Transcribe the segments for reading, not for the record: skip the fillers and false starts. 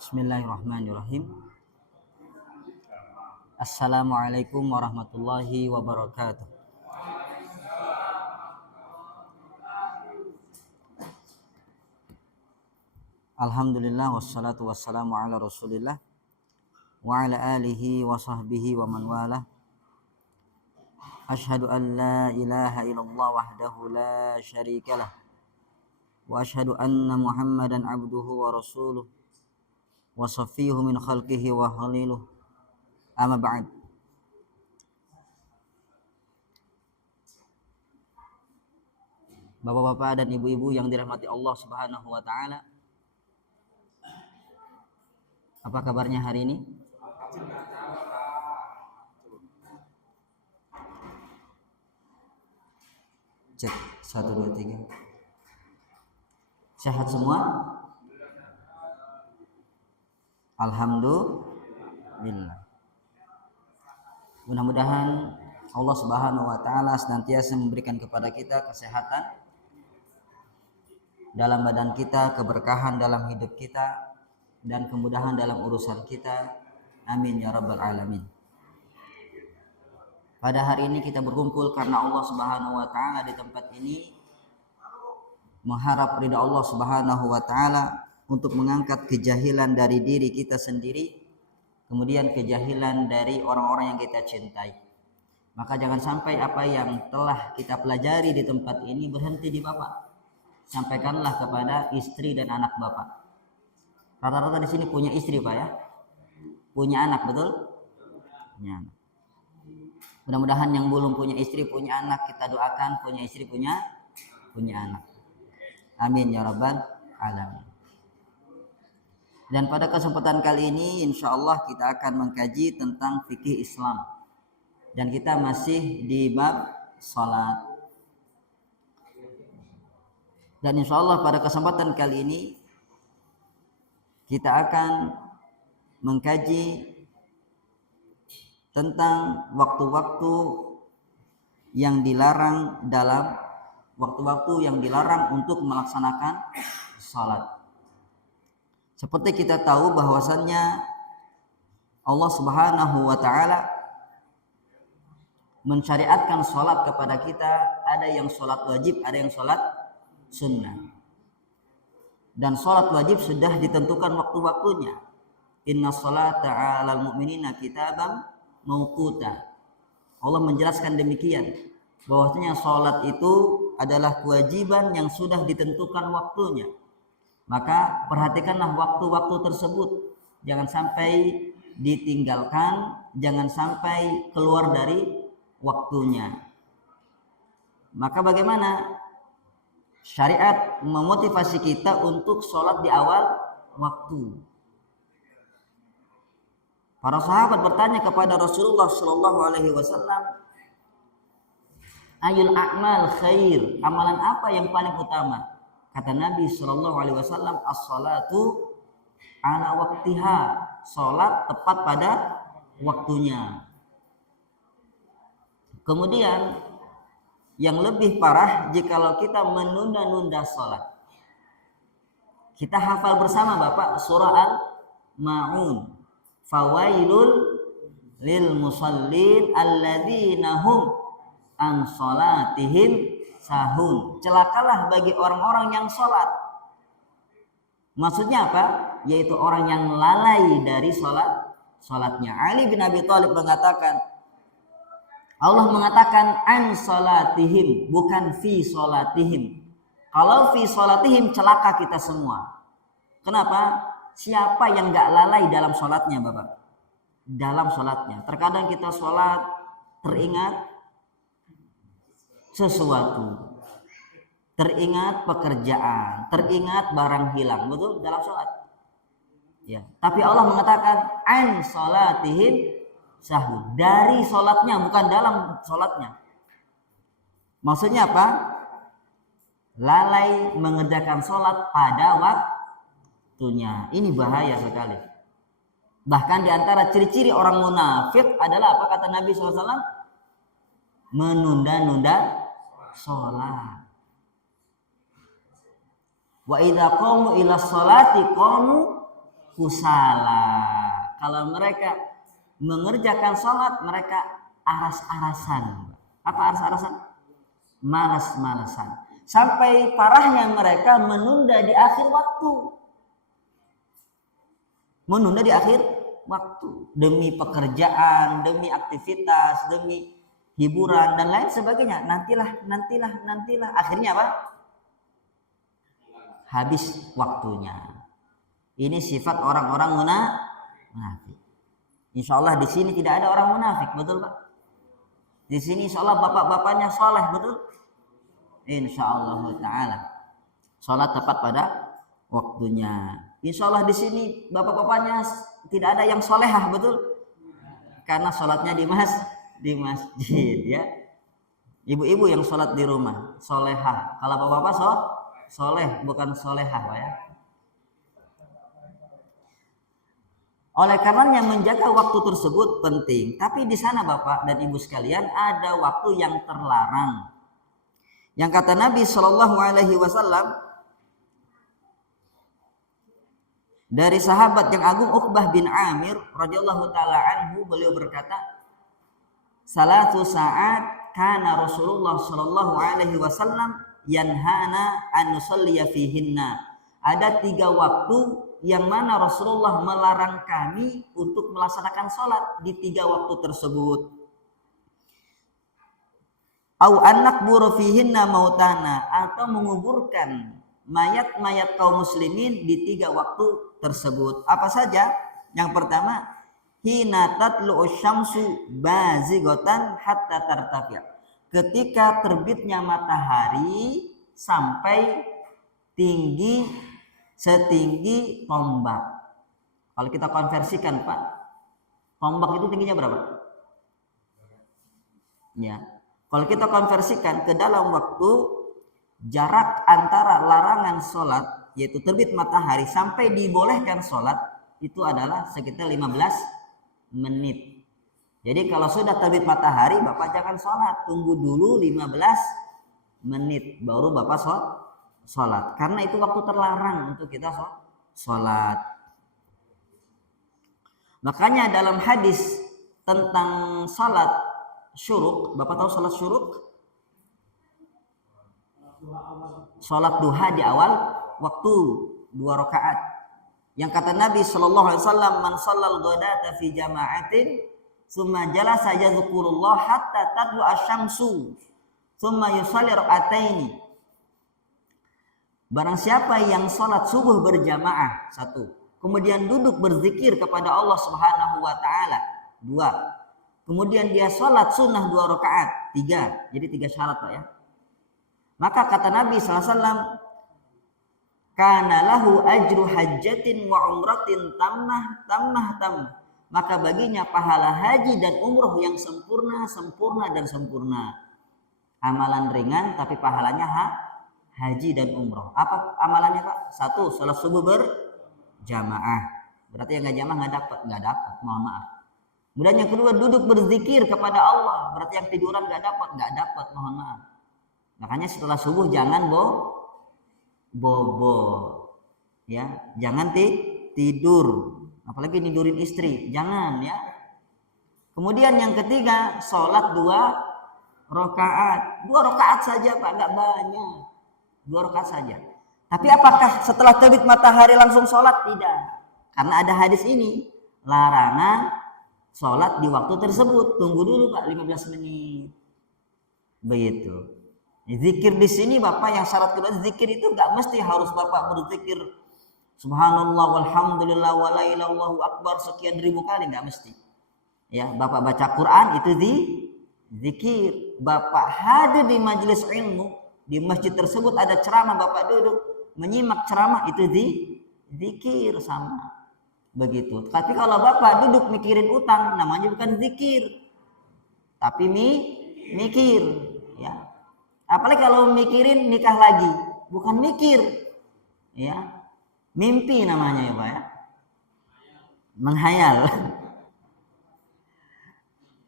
Bismillahirrahmanirrahim. Assalamualaikum warahmatullahi wabarakatuh. Alhamdulillah wassalatu wassalamu ala Rasulillah wa ala alihi wa sahbihi wa man walah. Asyhadu an la ilaha illallah wahdahu la syarikalah wa asyhadu anna Muhammadan abduhu wa rasuluh wa safiyyuhu min khalqihi wa khaliluh. Amma ba'd. Bapak-bapak dan ibu-ibu yang dirahmati Allah Subhanahu wa taala. Apa kabarnya hari ini? Cek 1 2 3. Sehat semua? Alhamdulillah. Mudah-mudahan Allah Subhanahu wa taala senantiasa memberikan kepada kita kesehatan dalam badan kita, keberkahan dalam hidup kita, dan kemudahan dalam urusan kita. Amin ya rabbal alamin. Pada hari ini kita berkumpul karena Allah Subhanahu wa taala di tempat ini mengharap ridha Allah Subhanahu wa taala untuk mengangkat kejahilan dari diri kita sendiri, kemudian kejahilan dari orang-orang yang kita cintai. Maka jangan sampai apa yang telah kita pelajari di tempat ini berhenti di Bapak. Sampaikanlah kepada istri dan anak Bapak. Rata-rata di sini punya istri Pak ya? Punya anak, betul? Punya anak. Mudah-mudahan yang belum punya istri, punya anak, kita doakan punya istri, punya anak. Amin ya rabbal alamin. Dan pada kesempatan kali ini insya Allah kita akan mengkaji tentang fikih Islam. Dan kita masih di bab salat. Dan insya Allah pada kesempatan kali ini kita akan mengkaji tentang waktu-waktu yang dilarang untuk melaksanakan salat. Seperti kita tahu bahwasannya Allah Subhanahu wa taala mensyariatkan salat kepada kita, ada yang salat wajib, ada yang salat sunnah. Dan salat wajib sudah ditentukan waktu-waktunya. Inna salata 'alal mu'minina kitaban mauquta. Allah menjelaskan demikian, bahwasanya salat itu adalah kewajiban yang sudah ditentukan waktunya. Maka perhatikanlah waktu-waktu tersebut, jangan sampai ditinggalkan, jangan sampai keluar dari waktunya. Maka bagaimana? Syariat memotivasi kita untuk sholat di awal waktu. Para sahabat bertanya kepada Rasulullah Shallallahu Alaihi Wasallam, Ayul a'mal khair, amalan apa yang paling utama? Kata Nabi Shallallahu Alaihi Wasallam, as-salatu ala waktiha, sholat tepat pada waktunya. Kemudian yang lebih parah jikalau kita menunda-nunda sholat. Kita hafal bersama Bapak surah Al-Ma'un. Fawailul lil musallin alladzina hum an sholatihim sahun. Celakalah bagi orang-orang yang sholat. Maksudnya apa? Yaitu orang yang lalai dari sholatnya. Ali bin Abi Thalib mengatakan, Allah mengatakan an sholatihim, bukan fi sholatihim. Kalau fi sholatihim celaka kita semua. Kenapa? Siapa yang gak lalai dalam sholatnya Bapak? Dalam sholatnya. Terkadang kita sholat teringat sesuatu, teringat pekerjaan, teringat barang hilang, betul? Dalam sholat. Ya. Tapi Allah mengatakan an sholatihim sahun, dari sholatnya, bukan dalam sholatnya. Maksudnya apa? Lalai mengerjakan sholat pada waktunya. Ini bahaya sekali. Bahkan diantara ciri-ciri orang munafik adalah apa kata Nabi SAW? Menunda-nunda sholat. Wa idza qamu ila sholati qamu kusala. Kalau mereka mengerjakan sholat, mereka aras-arasan. Apa aras-arasan? Malas-malasan. Sampai parahnya mereka menunda di akhir waktu. Menunda di akhir waktu. Demi pekerjaan, demi aktivitas, demi hiburan dan lain sebagainya. Nantilah. Akhirnya apa? Habis waktunya. Ini sifat orang-orang munafik. Insya Allah di sini tidak ada orang munafik, betul Pak? Di sini insya Allah bapak-bapaknya soleh, betul? Insya Allah Taala. Sholat tepat pada waktunya. Insya Allah di sini bapak-bapaknya tidak ada yang solehah, betul? Karena sholatnya di masjid, ya. Ibu-ibu yang sholat di rumah, solehah. Kalau bapak-bapak soleh, bukan solehah, Pak ya. Oleh karenanya menjaga waktu tersebut penting. Tapi di sana Bapak dan Ibu sekalian ada waktu yang terlarang. Yang kata Nabi Shallallahu Alaihi Wasallam dari sahabat yang agung Uqbah bin Amir radhiyallahu taala anhu, beliau berkata, "Salatu saat kana Rasulullah Shallallahu Alaihi Wasallam yanhana an nusalliya fihinna." Ada 3 waktu yang mana Rasulullah melarang kami untuk melaksanakan sholat di 3 waktu tersebut. Au annakburu fihinna mautana, atau menguburkan mayat-mayat kaum muslimin di 3 waktu tersebut. Apa saja? Yang pertama, hina tatlu'u syamsu bazighatan hatta tartafi'. Ketika terbitnya matahari sampai tinggi setinggi tombak. Kalau kita konversikan Pak, tombak itu tingginya berapa? Ya. Kalau kita konversikan ke dalam waktu, jarak antara larangan sholat, yaitu terbit matahari, sampai dibolehkan sholat, itu adalah sekitar 15 menit. Jadi kalau sudah terbit matahari, Bapak jangan sholat, tunggu dulu 15 menit, baru Bapak sholat. Karena itu waktu terlarang untuk kita sholat. Makanya dalam hadis tentang sholat syuruk, Bapak tahu sholat syuruk? Sholat duha di awal waktu 2 rakaat. Yang kata Nabi Shallallahu Alaihi Wasallam, man shallal ghadata fi jama'atin, summa jalasa yadhkurullah hatta tadlu asy-syamsu, summa yusalli raka'ataini. Barang siapa yang sholat subuh berjamaah, 1. Kemudian duduk berzikir kepada Allah Subhanahu wa taala, 2. Kemudian dia sholat sunnah 2 rakaat, 3. Jadi 3 syarat Pak ya. Maka kata Nabi sallallahu alaihi wasallam, kana lahu ajru hajjatin wa umratin tammah. Maka baginya pahala haji dan umroh yang sempurna. Amalan ringan tapi pahalanya haji dan umroh. Apa amalannya Pak? 1, sholat subuh berjamaah. Berarti yang nggak jamaah nggak dapat. Mohon maaf. Kemudian yang kedua, duduk berzikir kepada Allah. Berarti yang tiduran nggak dapat. Mohon maaf. Makanya setelah subuh jangan bobo, ya. Jangan tidur. Apalagi nidurin istri. Jangan ya. Kemudian yang ketiga, sholat 2 rakaat. 2 rakaat saja Pak, nggak banyak. 2 rakaat saja. Tapi apakah setelah terbit matahari langsung sholat? Tidak. Karena ada hadis ini, larangan sholat di waktu tersebut. Tunggu dulu Pak 15 menit. Begitu. Zikir di sini Bapak yang syarat kedua, zikir itu nggak mesti harus Bapak berzikir subhanallah walhamdulillah wa la ilaha illallah akbar sekian ribu kali, nggak mesti. Ya, Bapak baca Quran itu zikir. Bapak hadir di majelis ilmu, di masjid tersebut ada ceramah, Bapak duduk menyimak ceramah, itu zikir sama. Begitu. Tapi kalau Bapak duduk mikirin utang, namanya bukan zikir. Tapi mikir, ya. Apalagi kalau mikirin nikah lagi, bukan mikir. Ya. Mimpi namanya ya, Pak ya. Menghayal.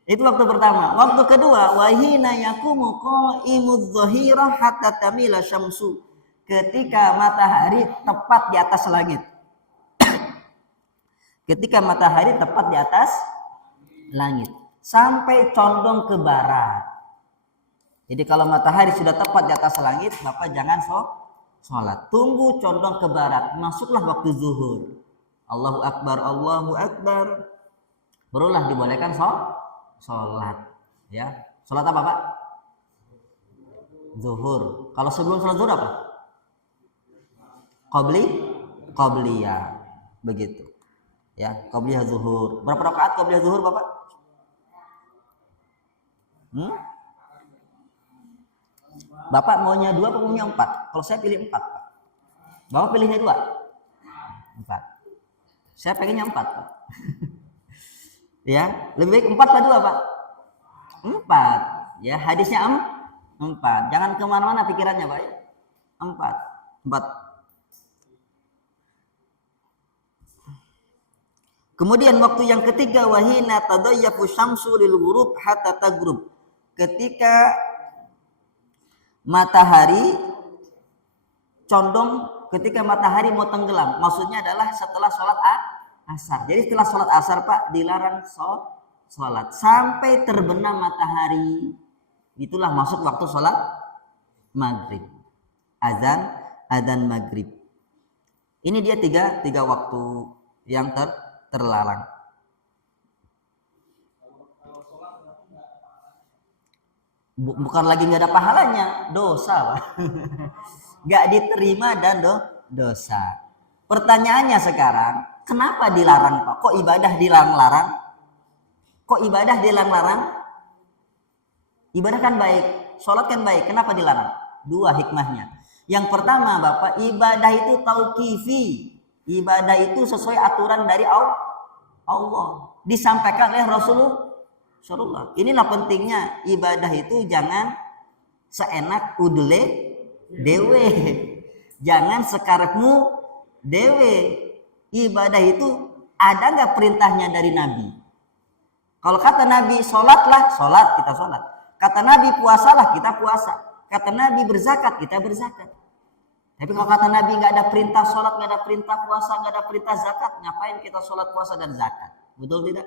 Itu waktu pertama. Waktu kedua, wahina yaqumu qa'imudz dhahirah hatta tamila syamsu. Ketika matahari tepat di atas langit. ketika matahari tepat di atas langit sampai condong ke barat. Jadi kalau matahari sudah tepat di atas langit, Bapak jangan sholat. Tunggu condong ke barat, masuklah waktu zuhur. Allahu Akbar, Allahu Akbar. Barulah dibolehkan sholat. Ya, sholat apa Pak? Zuhur. Kalau sebelum sholat zuhur apa? Qabliyah. Begitu. Ya, qabliyah zuhur. Berapa rakaat qabliyah zuhur Bapak? Bapak maunya 2 atau maunya 4? Kalau saya pilih 4 Pak. Bapak pilihnya 2? 4. Saya pengennya 4 Pak. Ya, lebih baik 4 atau 2 Pak? 4. Ya, hadisnya 4. Jangan kemana-mana pikirannya Pak ya. 4. Kemudian waktu yang ketiga, wahina tadayyafu syamsu lil ghurub hatta taghrub. Ketika matahari condong, ketika matahari mau tenggelam, maksudnya adalah setelah sholat asar. Jadi setelah sholat asar Pak dilarang sholat sampai terbenam matahari. Itulah masuk waktu sholat maghrib. Azan maghrib. Ini dia tiga waktu yang terlarang. Bukan lagi nggak ada pahalanya, dosa Pak. Nggak diterima dan dosa. Pertanyaannya sekarang, kenapa dilarang Pak? Kok ibadah dilarang-larang? Ibadah kan baik, sholat kan baik, kenapa dilarang? 2 hikmahnya. Yang pertama Bapak, ibadah itu tauqifi. Ibadah itu sesuai aturan dari Allah. Disampaikan oleh Rasulullah. Inilah pentingnya ibadah itu jangan seenak udele dewe. Jangan sekarepmu dewe. Ibadah itu ada nggak perintahnya dari Nabi? Kalau kata Nabi sholatlah, sholat, kita sholat. Kata Nabi puasalah, kita puasa. Kata Nabi berzakat, kita berzakat. Tapi kalau kata Nabi nggak ada perintah sholat, nggak ada perintah puasa, nggak ada perintah zakat, ngapain kita sholat, puasa dan zakat? Betul tidak?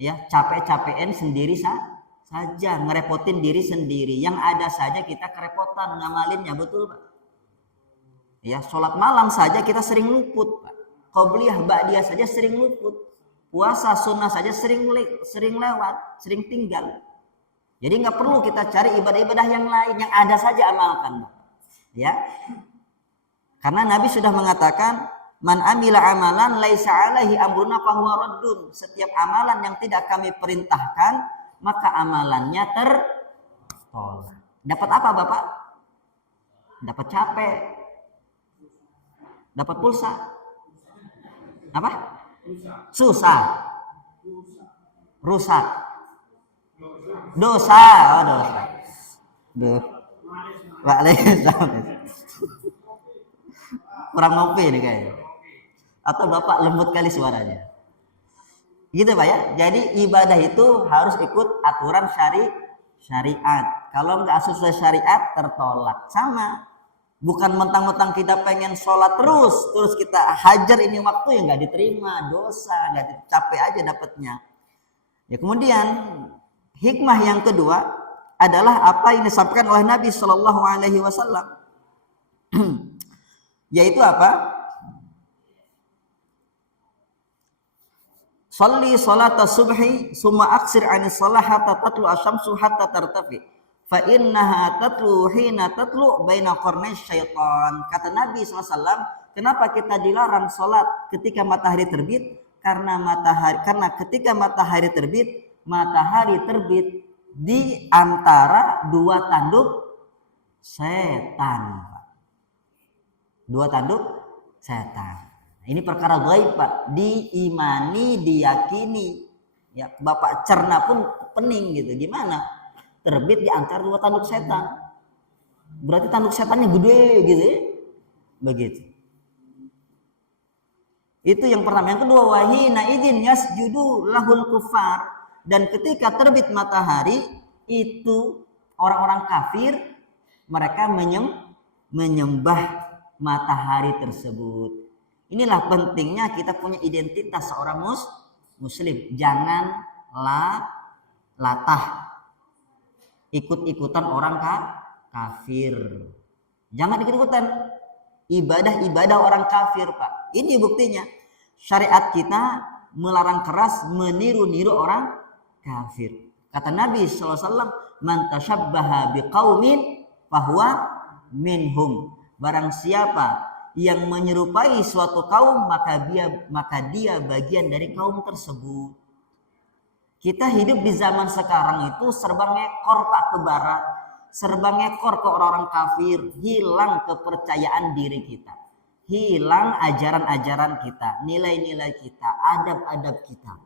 Ya, capek-capekin sendiri saja, ngerepotin diri sendiri. Yang ada saja kita kerepotan ngamalinnya, betul Pak? Ya, sholat malam saja kita sering luput Pak. Qobliyah, ba'diyah saja sering luput. Puasa sunnah saja sering lewat, sering tinggal. Jadi nggak perlu kita cari ibadah-ibadah yang lain, yang ada saja amalkan Pak. Ya, karena Nabi sudah mengatakan, man amila amalan laisa alaihi amruna fahuwa raddun. Setiap amalan yang tidak kami perintahkan, maka amalannya tertolak. Dapat apa Bapak? Dapat capek. Dapat pulsa. Apa? Susah. Rusak. Dosa. Oh, dosa. Kurang ngopi nih kayaknya. Atau Bapak lembut kali suaranya. Gitu Pak ya. Jadi ibadah itu harus ikut aturan syariat. Kalau nggak sesuai syariat tertolak. Sama. Bukan mentang-mentang kita pengen sholat terus kita hajar ini waktu yang nggak diterima, dosa, nggak capek aja dapatnya. Ya, kemudian hikmah yang kedua adalah apa yang disampaikan oleh Nabi Shallallahu Alaihi Wasallam, yaitu apa? Sholli salata subhi summa aksir anis salah hatta tatlu asyamsu hatta tartafi fa innaha tatlu hina tatlu baina qarnay syaitan. Kata Nabi SAW, kenapa kita dilarang sholat ketika matahari terbit? Karena ketika matahari terbit di antara 2 tanduk setan. 2 tanduk setan. Ini perkara gaib Pak, diimani, diyakini. Ya, Bapak cerna pun pening gitu. Gimana? Terbit di antara 2 tanduk setan. Berarti tanduk setannya gede gitu ya. Begitu. Itu yang pertama. Yang kedua, wahina idzin yasjudu lahul kufar. Dan ketika terbit matahari itu orang-orang kafir mereka menyembah matahari tersebut. Inilah pentingnya kita punya identitas seorang muslim. Jangan latah ikut-ikutan orang kafir. Jangan ikut-ikutan ibadah orang kafir, Pak. Ini buktinya. Syariat kita melarang keras meniru-niru orang kafir. Kata Nabi SAW, man tashabbaha biqaumin fahuwa minhum. Barang siapa yang menyerupai suatu kaum, maka dia bagian dari kaum tersebut. Kita hidup di zaman sekarang itu serba ngekor, Pak, ke barat, serba ngekor ke orang-orang kafir, hilang kepercayaan diri kita, hilang ajaran-ajaran kita, nilai-nilai kita, adab-adab kita.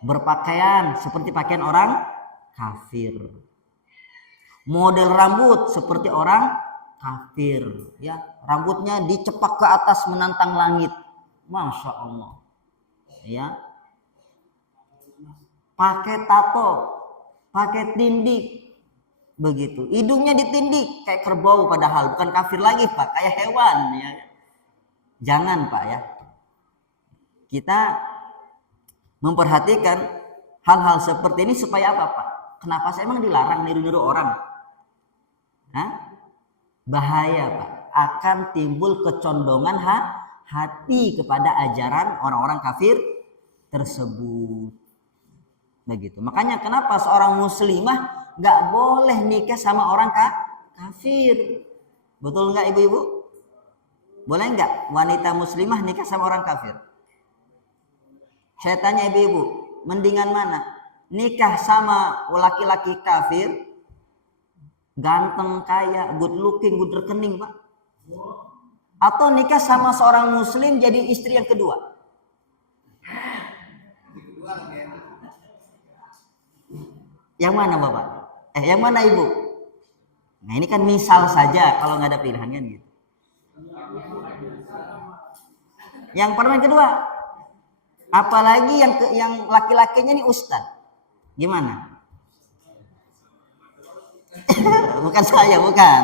Berpakaian seperti pakaian orang kafir, model rambut seperti orang kafir, ya, rambutnya dicepak ke atas menantang langit, masya Allah, ya, pakai tato, pakai tindik, begitu, hidungnya ditindik kayak kerbau, padahal bukan kafir lagi, Pak, kayak hewan, ya. Jangan, Pak, ya, kita memperhatikan hal-hal seperti ini supaya apa, Pak? Kenapa saya emang dilarang niru-niru orang? Hah? Bahaya, Pak, akan timbul kecondongan hati kepada ajaran orang-orang kafir tersebut, begitu. Makanya kenapa seorang muslimah nggak boleh nikah sama orang kafir? Betul nggak, ibu-ibu? Boleh nggak wanita muslimah nikah sama orang kafir? Saya tanya ibu-ibu, mendingan mana? Nikah sama laki-laki kafir, ganteng, kaya, good looking, good rekening, Pak? Atau nikah sama seorang muslim jadi istri yang kedua? Yang mana, Bapak? Yang mana, Ibu? Nah, ini kan misal saja, kalau nggak ada pilihan kan gitu. Yang pertama, yang kedua, apalagi yang laki-lakinya ini ustadz, gimana? Bukan saya, bukan.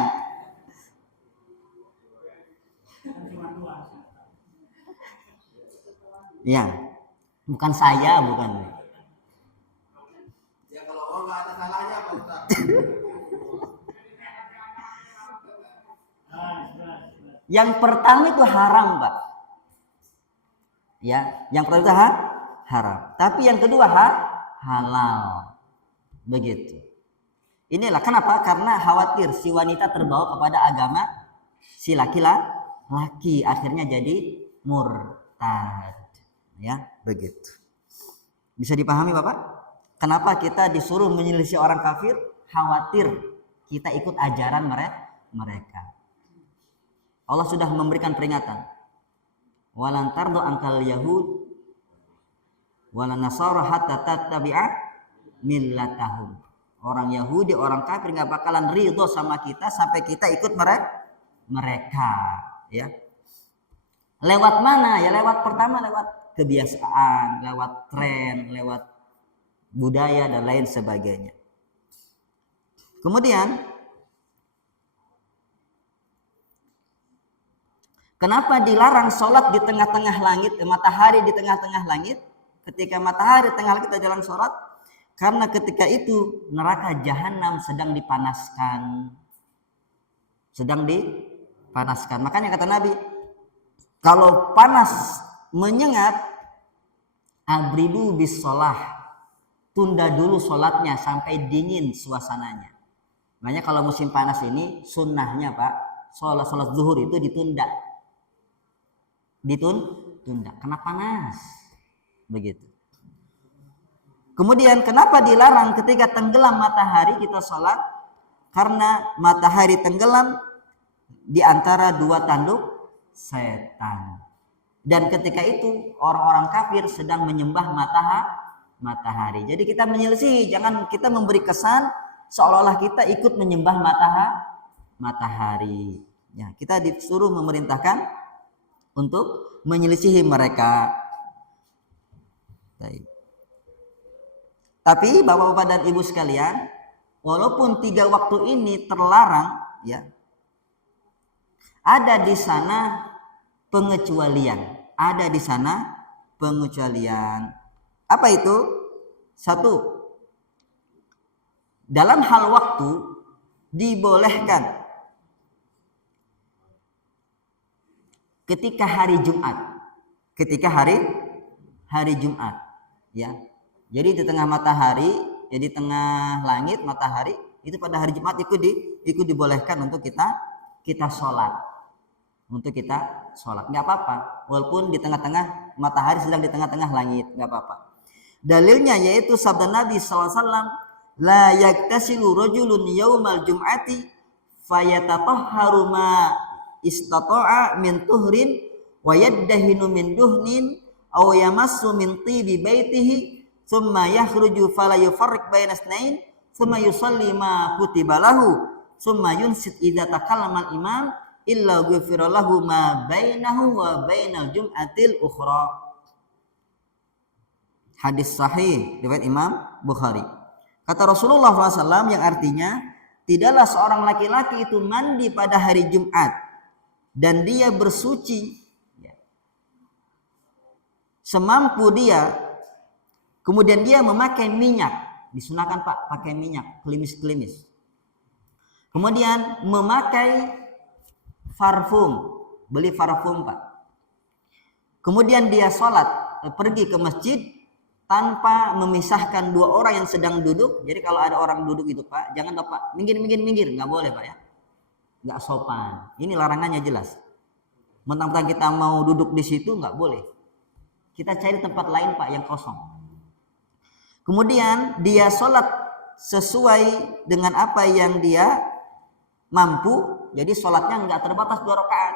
Ya, bukan saya, bukan. Ya, kalau orang nggak ada salahnya, Pak Ustaz. Yang pertama itu haram, Pak. Ya, yang pertama itu haram. Tapi yang kedua halal. Begitu. Inilah kenapa? Karena khawatir si wanita terbawa kepada agama si laki-laki, akhirnya jadi murtad. Ya, begitu. Bisa dipahami, Bapak? Kenapa kita disuruh menyelisih orang kafir? Khawatir kita ikut ajaran mereka. Allah sudah memberikan peringatan. Walan tardu angkal yahud walan nasara hatta tattabi'a millatahum. Orang Yahudi, orang kafir nggak bakalan ridho sama kita sampai kita ikut mereka, ya. Lewat mana? Ya lewat pertama lewat kebiasaan, lewat tren, lewat budaya dan lain sebagainya. Kemudian kenapa dilarang sholat di tengah-tengah langit, matahari di tengah-tengah langit? Ketika matahari tengah langit kita jalan sholat, karena ketika itu neraka jahanam sedang dipanaskan. Makanya kata Nabi, kalau panas menyengat, abridu bis sholah, tunda dulu sholatnya sampai dingin suasananya. Makanya kalau musim panas ini sunnahnya, Pak, sholat zuhur itu ditunda, karena panas, begitu. Kemudian kenapa dilarang ketika tenggelam matahari kita sholat? Karena matahari tenggelam di antara dua tanduk setan. Dan ketika itu orang-orang kafir sedang menyembah matahari. Jadi kita menyelisih, jangan kita memberi kesan seolah-olah kita ikut menyembah matahari. Ya, kita disuruh memerintahkan untuk menyelisihi mereka. Baik. Tapi Bapak-bapak dan Ibu sekalian, walaupun 3 waktu ini terlarang, ya, ada di sana pengecualian. Ada di sana pengecualian. Apa itu? Satu, dalam hal waktu dibolehkan ketika hari Jumat. Ketika hari Jumat, ya. Jadi di tengah matahari, ya di tengah langit matahari itu pada hari Jumat ikut dibolehkan untuk kita sholat. Untuk kita sholat, nggak apa-apa. Walaupun di tengah-tengah matahari sedang di tengah-tengah langit, nggak apa-apa. Dalilnya yaitu sabda Nabi SAW, la yaktasilu rajulun yaumal jum'ati fayatatahharu ma istata'a min tuhrin wa yaddahinu min duhnin aw yamassu min tibi baitihi thumma yakhruju fala yufarriq baina itsnain thumma yusalli ma kutiba lahu thumma yunsit idza takallama al-imam illa ghufira lahu ma bainahu wa bainal jum'atil ukhra. Hadis sahih riwayat Imam Bukhari. Kata Rasulullah SAW yang artinya, tidaklah seorang laki-laki itu mandi pada hari Jumat dan dia bersuci semampu dia, kemudian dia memakai minyak, disunahkan Pak pakai minyak klimis-klimis, kemudian memakai parfum, beli parfum Pak, kemudian dia sholat, pergi ke masjid tanpa memisahkan dua orang yang sedang duduk. Jadi kalau ada orang duduk itu Pak, jangan Pak minggir, nggak boleh Pak ya, nggak sopan. Ini larangannya jelas. Mentang-mentang kita mau duduk di situ nggak boleh. Kita cari tempat lain Pak yang kosong. Kemudian dia sholat sesuai dengan apa yang dia mampu. Jadi sholatnya nggak terbatas 2 rakaat.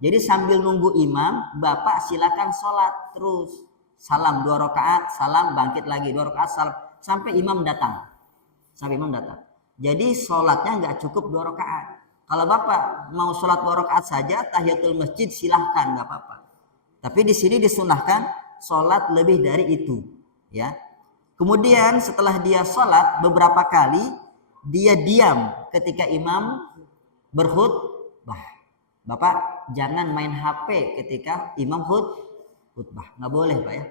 Jadi sambil nunggu imam, Bapak silakan sholat terus. Salam 2 rakaat, salam, bangkit lagi 2 rakaat, salam, sampai imam datang. Jadi sholatnya nggak cukup 2 rakaat. Kalau Bapak mau sholat 2 rakaat saja, tahiyatul masjid silahkan, nggak apa-apa. Tapi di sini disunahkan sholat lebih dari itu, ya. Kemudian setelah dia sholat beberapa kali, dia diam ketika imam berkhutbah. Bapak jangan main HP ketika imam khutbah, nggak boleh Pak ya.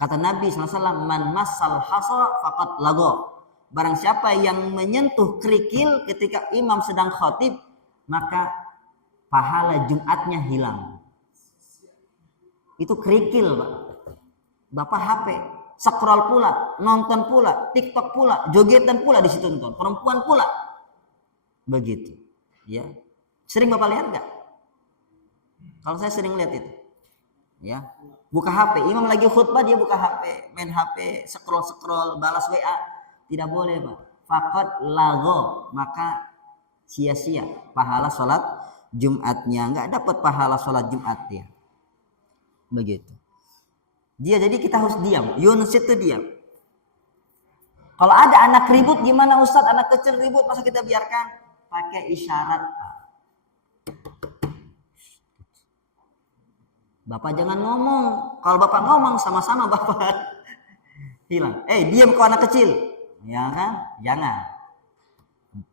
Kata Nabi SAW, man massal hasa faqad lago. Barang siapa yang menyentuh kerikil ketika imam sedang khotib, maka pahala Jumatnya hilang. Itu kerikil Pak. Bapak HP, scroll pula, nonton pula, TikTok pula, jogetan pula di situ nonton, perempuan pula. Begitu, ya. Sering Bapak lihat nggak? Kalau saya sering lihat itu. Ya, buka HP, imam lagi khutbah dia buka HP, main HP, scroll, balas WA, tidak boleh Pak. Faqad lago, maka sia-sia pahala sholat Jumatnya, nggak dapat pahala sholat Jumat dia. Begitu. Jadi kita harus diam. Yunus itu diam. Kalau ada anak ribut gimana Ustadz? Anak kecil ribut masa kita biarkan? Pakai isyarat. Bapak jangan ngomong. Kalau Bapak ngomong sama-sama Bapak hilang. Diam kau anak kecil. Ya kan? Jangan.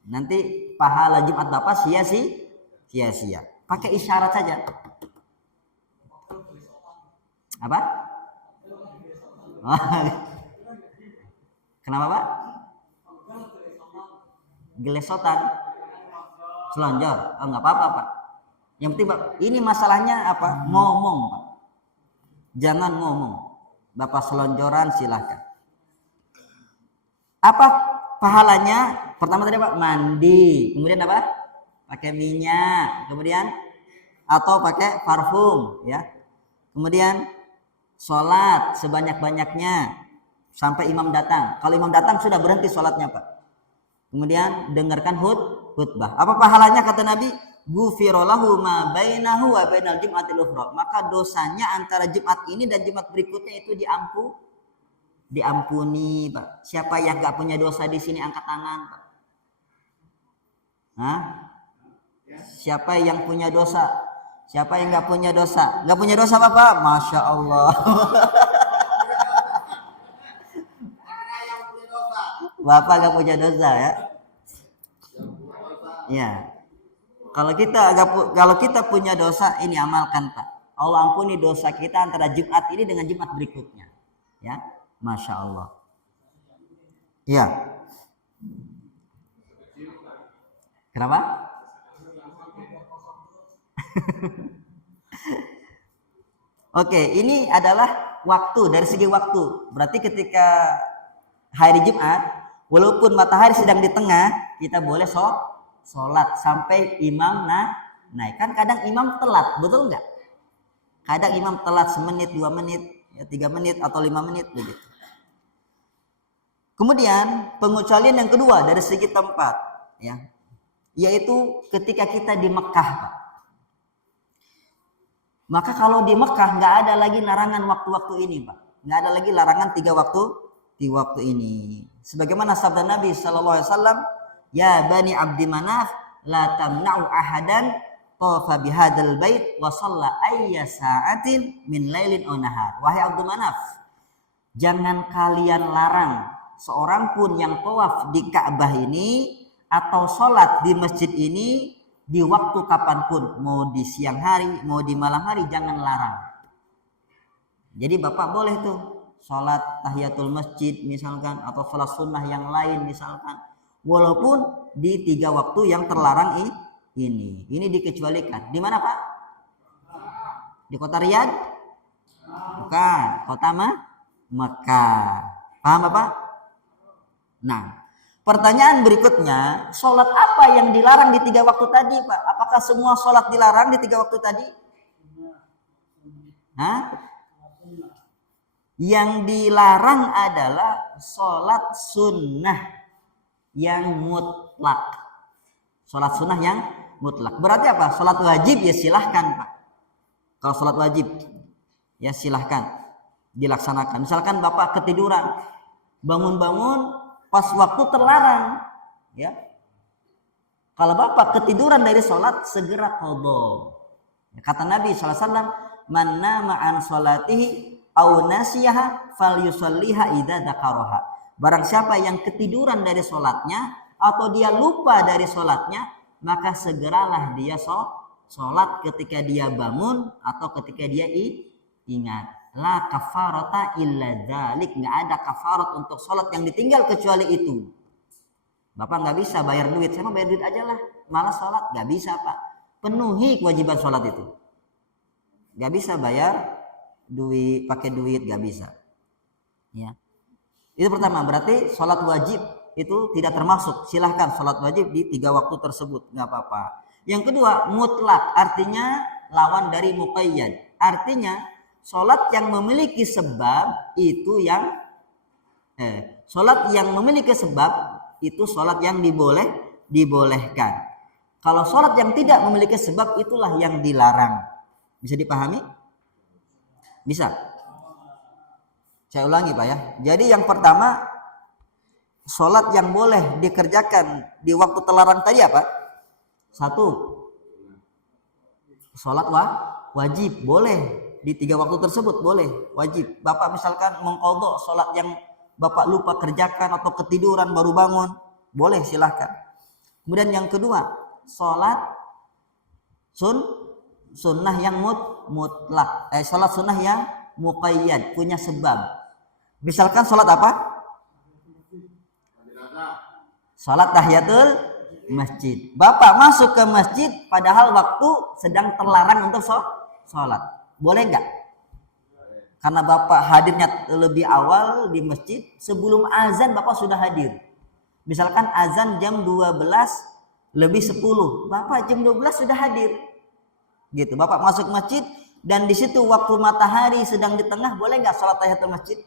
Nanti pahala Jumat Bapak sia-sia. Pakai isyarat saja. Apa? Kenapa Pak? Gelesotan. Selonjor. Enggak apa-apa Pak. Yang penting Pak, ini masalahnya apa? Ngomong Pak. Jangan ngomong. Bapak selonjoran silahkan. Apa pahalanya? Pertama tadi Pak, mandi. Kemudian apa? Pakai minyak. Kemudian atau pakai parfum, ya. Kemudian sholat sebanyak-banyaknya sampai imam datang. Kalau imam datang sudah berhenti sholatnya Pak. Kemudian dengarkan khutbah. Apa pahalanya kata Nabi? Ghufira lahu ma bainahu wa bainal jum'atil ukhra. Maka dosanya antara Jumat ini dan Jumat berikutnya itu diampuni Pak. Siapa yang enggak punya dosa di sini angkat tangan Pak? Siapa yang punya dosa? Siapa yang enggak punya dosa? Enggak punya dosa Bapak? Masya Allah. Bapak enggak punya dosa ya? Ya. Kalau kita punya dosa, ini amalkan Pak. Allah ampuni dosa kita antara Jumat ini dengan Jumat berikutnya. Ya, Masya Allah. Ya. Kenapa? Oke, ini adalah waktu, dari segi waktu. Berarti ketika hari Jumat, walaupun matahari sedang di tengah, kita boleh sholat sampai imam naik. Kan kadang imam telat, betul nggak? Kadang imam telat semenit, 2 menit, ya 3 menit atau 5 menit begitu. Kemudian pengecualian yang kedua dari segi tempat, ya, yaitu ketika kita di Mekah, Pak. Maka kalau di Mekah nggak ada lagi larangan waktu-waktu ini, Pak. Nggak ada lagi larangan 3 waktu di waktu ini. Sebagaimana sabda Nabi Shallallahu Alaihi Wasallam, ya bani Abdi Manaf, la tamna'u ahadan tawafa bihadal bait wa shalla ayya sa'atin min lailin aw nahar. Wahai Abdi Manaf, jangan kalian larang seorang pun yang tawaf di Ka'bah ini atau sholat di masjid ini di waktu kapanpun, mau di siang hari, mau di malam hari, jangan larang. Jadi Bapak boleh tuh sholat tahiyatul masjid misalkan, atau sholat sunnah yang lain misalkan, walaupun di 3 waktu yang terlarang ini dikecualikan. Di mana Pak? Di kota Riyadh? Bukan, kota Mekah. Paham Bapak? Nah, pertanyaan berikutnya, sholat apa yang dilarang di 3 waktu tadi, Pak? Apakah semua sholat dilarang di 3 waktu tadi? Hah? Yang dilarang adalah sholat sunnah yang mutlak. Sholat sunnah yang mutlak. Berarti apa? Sholat wajib ya silahkan, Pak. Kalau sholat wajib ya silahkan dilaksanakan. Misalkan Bapak ketiduran, bangun-bangun pas waktu terlarang, ya. Kalau Bapak ketiduran dari sholat, segera qadha. Kata Nabi SAW, man nama an sholatihi aw nasiyaha falyusalliha idza dzakaraha. Barang siapa yang ketiduran dari sholatnya atau dia lupa dari sholatnya, maka segeralah dia sholat ketika dia bangun atau ketika dia ingat. La kafarata illa dzalik, nggak ada kafarat untuk sholat yang ditinggal kecuali itu. Bapak nggak bisa bayar duit, saya mau bayar duit aja lah, malas sholat, nggak bisa Pak. Penuhi kewajiban sholat itu. Nggak bisa bayar duit, pakai duit nggak bisa. Ya, itu pertama. Berarti sholat wajib itu tidak termasuk. Silahkan sholat wajib di 3 waktu tersebut, nggak apa-apa. Yang kedua, mutlak, artinya lawan dari muqayyad. Artinya sholat yang memiliki sebab itu yang sholat yang memiliki sebab itu sholat yang dibolehkan. Kalau sholat yang tidak memiliki sebab itulah yang dilarang. Bisa dipahami? Bisa. Saya ulangi Pak ya. Jadi yang pertama, sholat yang boleh dikerjakan di waktu terlarang tadi apa? 1, sholat wajib boleh. Di 3 waktu tersebut boleh, wajib. Bapak misalkan mengqadha sholat yang Bapak lupa kerjakan atau ketiduran baru bangun, boleh silahkan. Kemudian yang kedua, sholat sunnah yang mutlak. Sholat sunnah yang muqayyad, punya sebab. Misalkan sholat apa? Sholat tahiyatul masjid. Bapak masuk ke masjid padahal waktu sedang terlarang untuk sholat. Boleh nggak? Karena Bapak hadirnya lebih awal di masjid, sebelum azan Bapak sudah hadir. Misalkan azan jam 12 lebih 10, Bapak jam 12 sudah hadir. Gitu, Bapak masuk masjid dan di situ waktu matahari sedang di tengah, boleh nggak sholat tahiyatul masjid?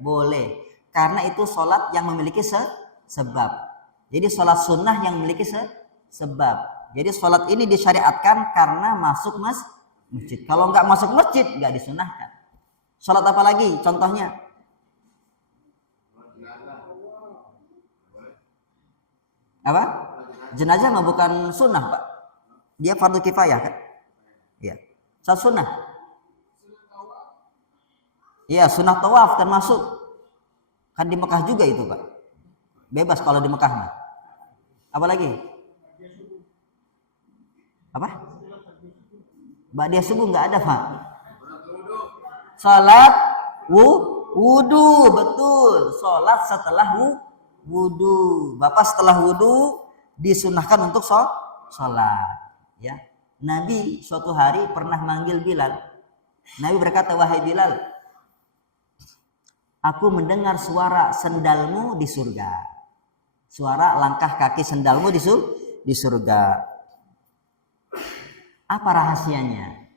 Boleh, karena itu sholat yang memiliki sebab. Jadi sholat sunnah yang memiliki sebab. Jadi sholat ini disyariatkan karena masuk masjid. Kalau nggak masuk masjid nggak disunahkan. Sholat apa lagi contohnya? Apa? Jenazah mah bukan sunnah Pak, dia fardu kifayah kan? Iya. Sholat sunnah. Iya, sunnah tawaf termasuk. Kan di Mekah juga itu Pak. Bebas kalau di Mekah mah. Apa lagi? Apa? Ba'da subuh nggak ada, Pak. Salat wudu, betul. Salat setelah wudu. Bapak setelah wudu disunahkan untuk salat, ya. Nabi suatu hari pernah manggil Bilal. Nabi berkata, "Wahai Bilal, aku mendengar suara sendalmu di surga." Suara langkah kaki sendalmu di surga. Apa rahasianya?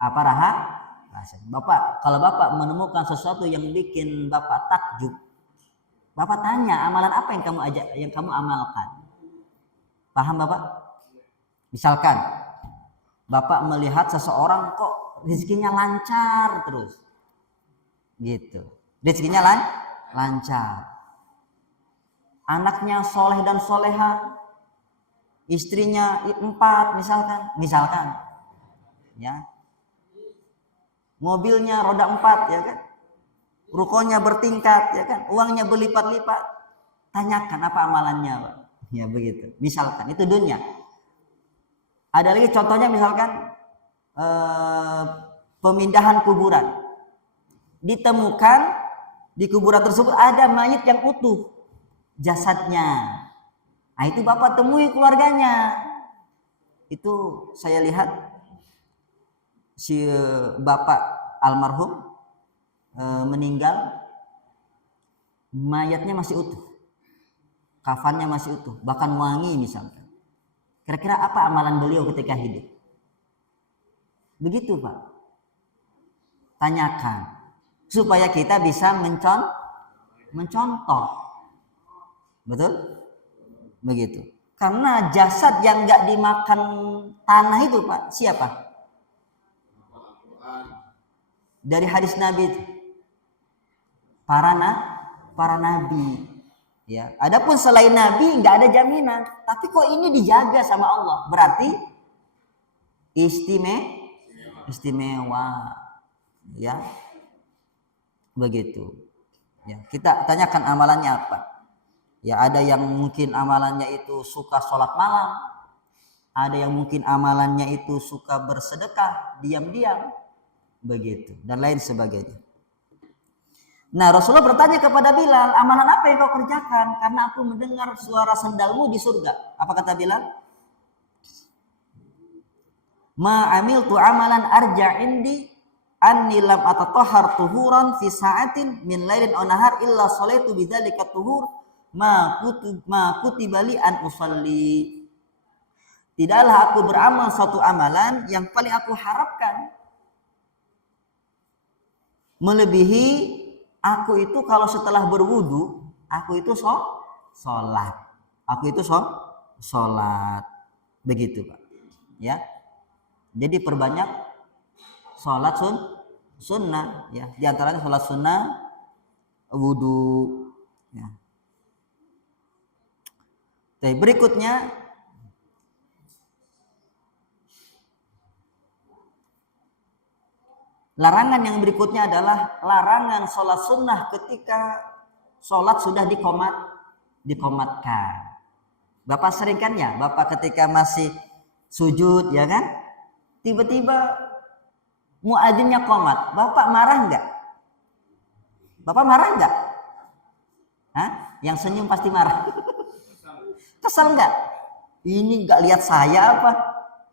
Apa rahasia? Bapak, kalau Bapak menemukan sesuatu yang bikin Bapak takjub, Bapak tanya, amalan apa yang kamu amalkan? Paham Bapak? Misalkan Bapak melihat seseorang kok rezekinya lancar terus. Gitu. Rezekinya lancar. Anaknya soleh dan soleha, istrinya 4 misalkan, ya, mobilnya roda 4, ya kan, rukonya bertingkat, ya kan, uangnya berlipat-lipat. Tanyakan apa amalannya, Pak. Ya begitu. Misalkan itu dunia. Ada lagi contohnya misalkan pemindahan kuburan. Ditemukan di kuburan tersebut ada mayit yang utuh jasadnya. Nah, itu Bapak temui keluarganya. Itu saya lihat si Bapak almarhum meninggal, mayatnya masih utuh, kafannya masih utuh, bahkan wangi misalkan. Kira-kira apa amalan beliau ketika hidup? Begitu Pak. Tanyakan supaya kita bisa mencontoh. Betul? Begitu. Karena jasad yang nggak dimakan tanah itu Pak, siapa? Dari hadis Nabi itu. Para nabi. Ya. Adapun selain Nabi nggak ada jaminan. Tapi kok ini dijaga sama Allah? Berarti istimewa. Ya. Begitu. Ya. Kita tanyakan amalannya apa? Ya, ada yang mungkin amalannya itu suka sholat malam, ada yang mungkin amalannya itu suka bersedekah diam-diam, begitu, dan lain sebagainya. Nah, Rasulullah bertanya kepada Bilal, amalan apa yang kau kerjakan? Karena aku mendengar suara sendalmu di surga. Apa kata Bilal? Ma amiltu amalan arja indi anni lam atatahhar tuhuran fi sa'atin min lailin aw nahar illa salaitu bidzalika tuhur ma kutibali an usalli. Tidaklah aku beramal satu amalan yang paling aku harapkan melebihi aku itu kalau setelah berwudu aku itu sholat. Aku itu sholat. Begitu Pak. Ya. Jadi perbanyak sholat sunnah ya. Di antaranya sholat sunnah, wudu ya. Oke, berikutnya larangan yang berikutnya adalah larangan sholat sunnah ketika sholat sudah dikomatkan. Bapak sering kan ya, Bapak ketika masih sujud ya kan, tiba-tiba muadzinnya qomat, Bapak marah nggak? Bapak marah nggak? Hah? Yang senyum pasti marah. Kesel nggak? Ini nggak lihat saya apa?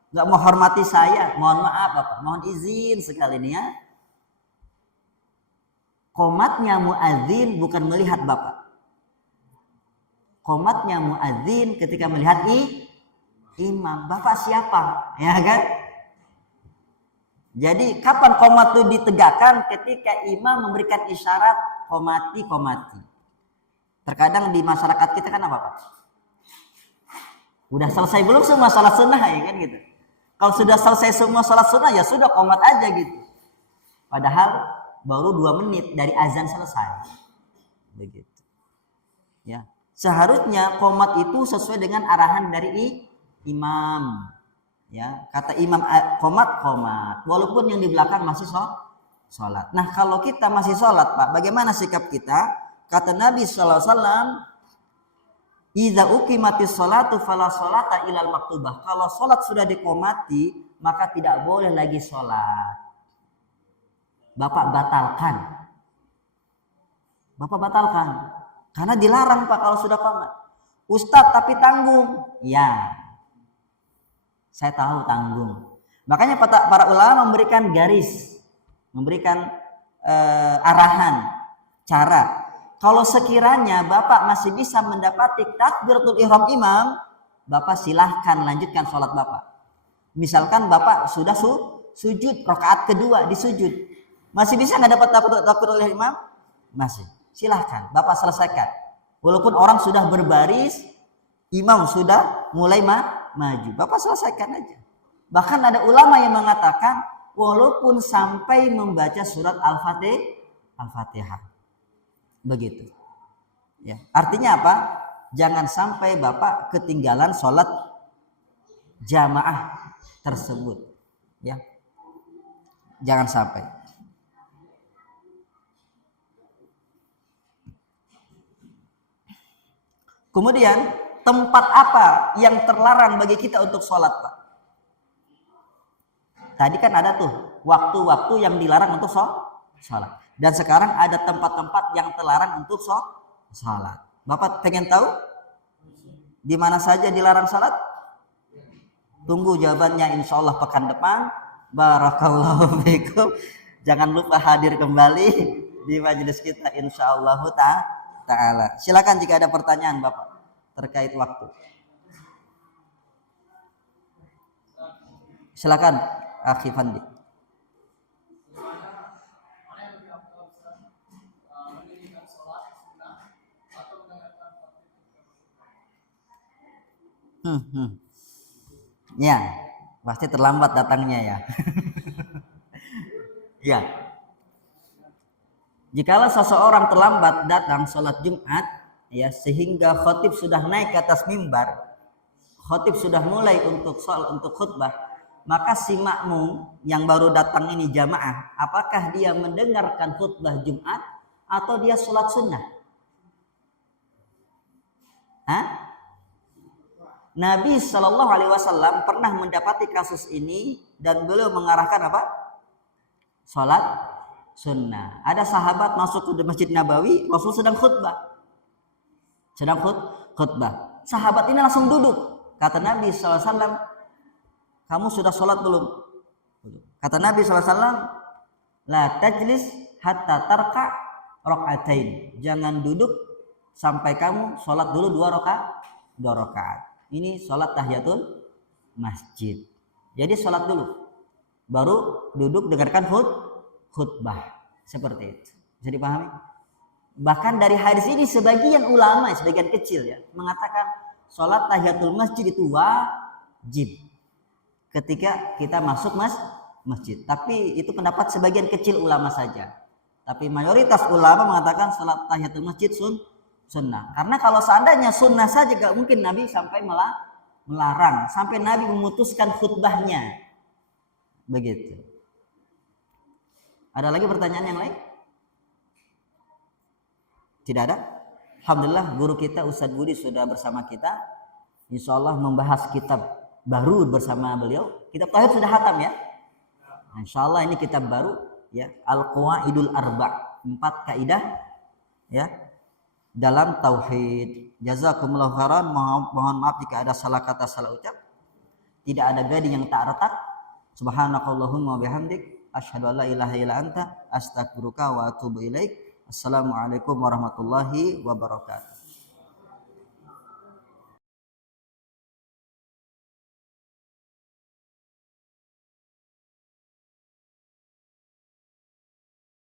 Nggak mau hormati saya? Mohon maaf Bapak, mohon izin sekali nih ya. Qomatnya muadzin bukan melihat Bapak. Qomatnya muadzin ketika melihat imam. Bapak siapa? Ya kan? Jadi kapan qomat itu ditegakkan? Ketika imam memberikan isyarat qomati. Terkadang di masyarakat kita kan apa Pak? Udah selesai belum semua salat sunnah ya kan gitu. Kalau sudah selesai semua salat sunnah ya sudah qomat aja gitu. Padahal baru 2 menit dari azan selesai. Begitu. Ya. Seharusnya qomat itu sesuai dengan arahan dari imam. Ya, kata imam qomat. Walaupun yang di belakang masih sholat. Nah, kalau kita masih sholat, Pak, bagaimana sikap kita? Kata Nabi sallallahu alaihi wasallam, Idza uqimatis sholatu fala sholata ilal maktubah. Kalau sholat sudah diqomati, maka tidak boleh lagi sholat. Bapak batalkan. Bapak batalkan. Karena dilarang Pak kalau sudah qomat. Ustadz tapi tanggung. Ya. Saya tahu tanggung. Makanya para ulama memberikan garis. Memberikan arahan. Cara. Kalau sekiranya Bapak masih bisa mendapati takbiratul ihram imam, Bapak silahkan lanjutkan sholat Bapak. Misalkan Bapak sudah sujud rakaat kedua di sujud, masih bisa nggak dapat takbiratul ihram imam? Masih. Silahkan Bapak selesaikan. Walaupun orang sudah berbaris, imam sudah mulai maju, Bapak selesaikan aja. Bahkan ada ulama yang mengatakan walaupun sampai membaca surat Al-Fatihah. Begitu. Ya, artinya apa? Jangan sampai Bapak ketinggalan sholat jamaah tersebut. Ya, jangan sampai. Kemudian tempat apa yang terlarang bagi kita untuk sholat, Pak? Tadi kan ada tuh waktu-waktu yang dilarang untuk sholat. Dan sekarang ada tempat-tempat yang terlarang untuk sholat. Bapak pengen tahu di mana saja dilarang sholat? Tunggu jawabannya insya Allah pekan depan. Barakallahu fiikum. Jangan lupa hadir kembali di majelis kita insya Allah ta'ala. Silakan jika ada pertanyaan Bapak terkait waktu. Silakan Akhi Fandi. Ya, pasti terlambat datangnya ya. Ya. Jikalau seseorang terlambat datang sholat Jumat, ya sehingga khatib sudah naik ke atas mimbar, khatib sudah mulai untuk khutbah, maka si makmum yang baru datang ini jamaah, apakah dia mendengarkan khutbah Jumat atau dia sholat sunnah? Hah? Nabi Shallallahu Alaihi Wasallam pernah mendapati kasus ini dan beliau mengarahkan apa? Sholat sunnah. Ada sahabat masuk ke Masjid Nabawi, Rasul sedang khutbah. Khutbah. Sahabat ini langsung duduk. Kata Nabi Shallallahu Alaihi Wasallam, kamu sudah sholat belum? Kata Nabi Shallallahu Alaihi Wasallam, la tajlis hatta tarka rakaatain. Jangan duduk sampai kamu sholat dulu 2 rakaat. Ini sholat tahiyatul masjid. Jadi sholat dulu, baru duduk dengarkan khutbah. Seperti itu. Bisa dipahami? Bahkan dari hadis ini sebagian ulama, sebagian kecil ya, mengatakan sholat tahiyatul masjid itu wajib ketika kita masuk masjid. Tapi itu pendapat sebagian kecil ulama saja. Tapi mayoritas ulama mengatakan sholat tahiyatul masjid sunnah. Karena kalau seandainya sunnah saja gak mungkin Nabi sampai melarang, sampai Nabi memutuskan khutbahnya. Begitu. Ada lagi pertanyaan yang lain? Tidak ada? Alhamdulillah guru kita Ustadz Budi sudah bersama kita. Insya Allah membahas kitab baru bersama beliau. Kitab tauhid sudah hatam ya. Insya Allah ini kitab baru ya, Al-Qawaidul Arba', 4 kaidah ya dalam tauhid. Jazakumullahu khairan. Mohon maaf jika ada salah kata, salah ucap. Tidak ada gading yang tak retak. Subhanakallahumma bihamdik asyhadu an la ilaha illa anta astaghfiruka wa atubu ilaik. Assalamualaikum warahmatullahi wabarakatuh.